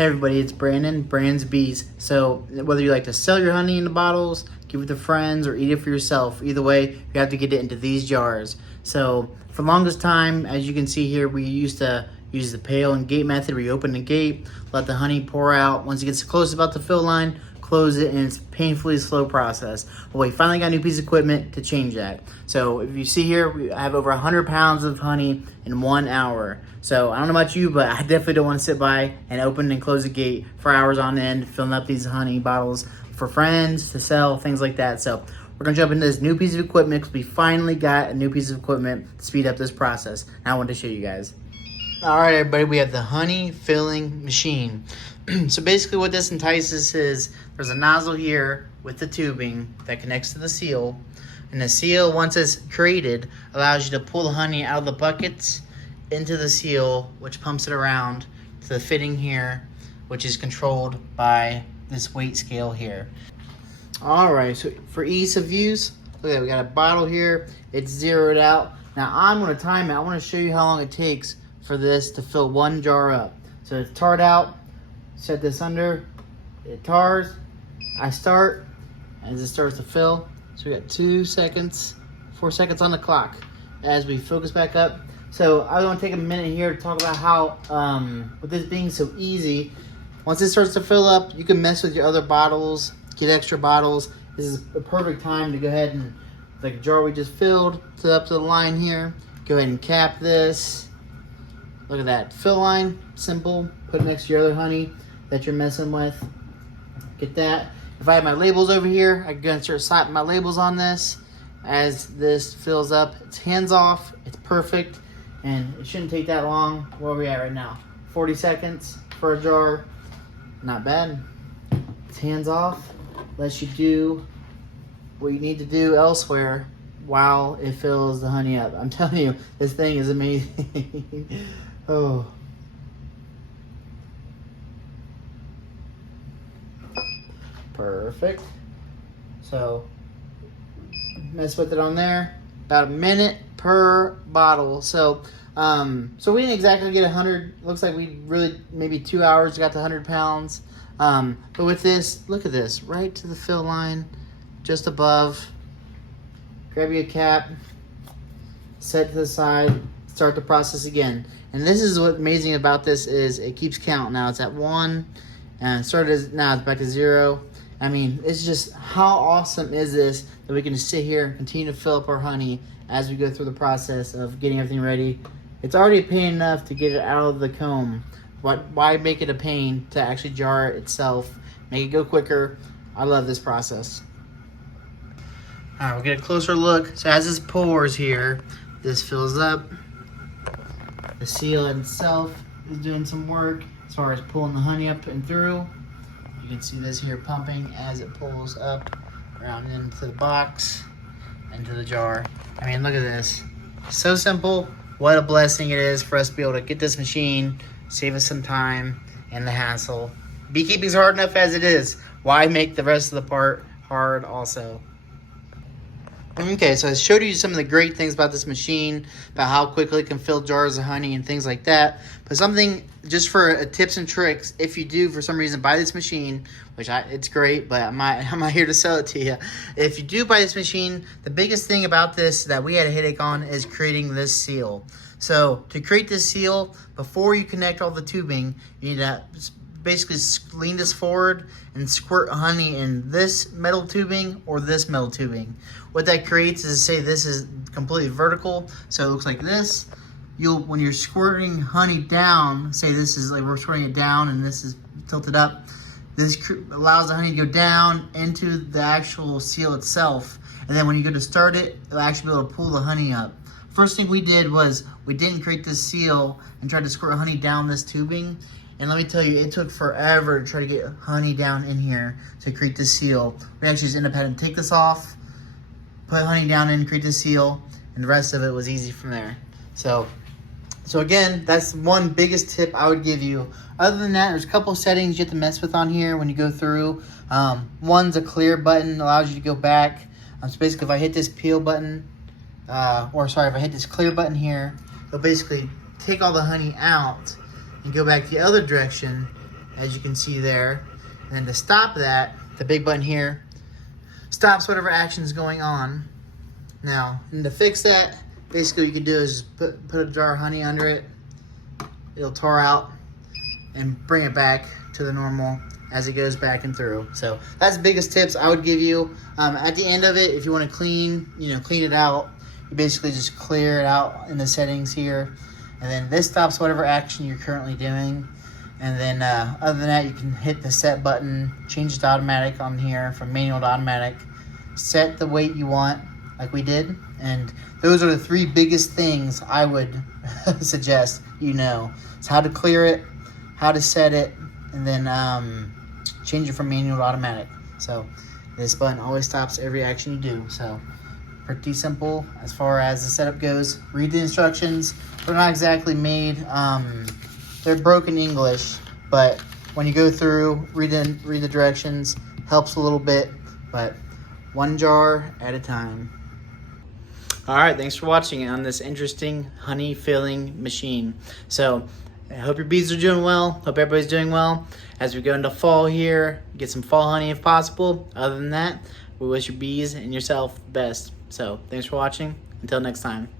Hey everybody, it's Brandon, Brandon's Bees. So whether you like to sell your honey in the bottles, give it to friends, or eat it for yourself, either way, you have to get it into these jars. So for the longest time, as you can see here, we used to use the pail and gate method where you open the gate, let the honey pour out. Once it gets close about the fill line, close it, and it's a painfully slow process. Well, we finally got a new piece of equipment to change that. So if you see here, we have over 100 pounds of honey in 1 hour. So I don't know about you, but I definitely don't want to sit by and open and close the gate for hours on end, filling up these honey bottles for friends, to sell, things like that. So we're gonna jump into this new piece of equipment because we finally got a new piece of equipment to speed up this process. Now I want to show you guys. All right, everybody, we have the honey filling machine. So basically what this entices is there's a nozzle here with the tubing that connects to the seal. And the seal, once it's created, allows you to pull the honey out of the buckets into the seal, which pumps it around to the fitting here, which is controlled by this weight scale here. All right, so for ease of use, look at that, we got a bottle here. It's zeroed out. Now I'm gonna time it. I wanna show you how long it takes for this to fill one jar up. So it's tarred out, set this under, it tars, I start, as it starts to fill. So we got 2 seconds, 4 seconds on the clock as we focus back up. So I want to take a minute here to talk about how, with this being so easy, once it starts to fill up, you can mess with your other bottles, get extra bottles. This is a perfect time to go ahead and, like a jar we just filled, to up to the line here, go ahead and cap this. Look at that, fill line, simple, put it next to your other honey that you're messing with. Get that. If I have my labels over here, I can go and start slapping my labels on this. As this fills up, it's hands off, it's perfect. And it shouldn't take that long. Where are we at right now? 40 seconds for a jar. Not bad. It's hands off. Lets you do what you need to do elsewhere while it fills the honey up. I'm telling you, this thing is amazing. Oh. Perfect. So, mess with it on there. About a minute per bottle. So we didn't exactly get 100. Looks like we really, maybe 2 hours, got to 100 pounds. But with this, look at this, right to the fill line, just above. Grab your cap, set to the side, start the process again. And this is what's amazing about this is it keeps count. Now it's at 1, and now it's back to 0. I mean, it's just, how awesome is this that we can just sit here and continue to fill up our honey as we go through the process of getting everything ready. It's already a pain enough to get it out of the comb. Why make it a pain to actually jar it itself? Make it go quicker. I love this process. All right, we'll get a closer look. So as this pours here, this fills up. The seal itself is doing some work as far as pulling the honey up and through. You can see this here pumping as it pulls up around into the box, into the jar. I mean, look at this. So simple. What a blessing it is for us to be able to get this machine, save us some time and the hassle. Beekeeping's hard enough as it is. Why make the rest of the part hard also? Okay, so I showed you some of the great things about this machine, about how quickly it can fill jars of honey and things like that. But something just for tips and tricks, if you do for some reason buy this machine, which it's great, but I'm not here to sell it to you. If you do buy this machine, the biggest thing about this that we had a headache on is creating this seal. So to create this seal, before you connect all the tubing, you need to basically lean this forward and squirt honey in this metal tubing or this metal tubing. What that creates is, say this is completely vertical, so it looks like this. When you're squirting honey down, say this is like we're squirting it down and this is tilted up, this allows the honey to go down into the actual seal itself. And then when you go to start it, it'll actually be able to pull the honey up. First thing we did was we didn't create this seal and tried to squirt honey down this tubing. And let me tell you, it took forever to try to get honey down in here to create this seal. We actually just ended up having to take this off, put honey down in, create the seal, and the rest of it was easy from there. So again, that's one biggest tip I would give you. Other than that, there's a couple settings you have to mess with on here when you go through. One's a clear button, allows you to go back. So basically, if I hit this peel button, if I hit this clear button here, it'll basically take all the honey out and go back the other direction as you can see there. And to stop that, the big button here stops whatever action is going on. Now, and to fix that, basically what you can do is just put a jar of honey under it. It'll thaw out and bring it back to the normal as it goes back and through. So that's the biggest tips I would give you. At the end of it, if you want to clean it out, you basically just clear it out in the settings here. And then this stops whatever action you're currently doing. And then other than that, you can hit the set button, change it to automatic on here from manual to automatic, set the weight you want like we did. And those are the 3 biggest things I would suggest It's how to clear it, how to set it, and then change it from manual to automatic. So this button always stops every action you do. So pretty simple as far as the setup goes. Read the instructions. They're not exactly made, they're broken English, but when you go through, read the directions, helps a little bit, but 1 jar at a time. All right, thanks for watching on this interesting honey filling machine. So I hope your bees are doing well. Hope everybody's doing well. As we go into fall here, get some fall honey if possible. Other than that, we wish your bees and yourself the best. So thanks for watching. Until next time.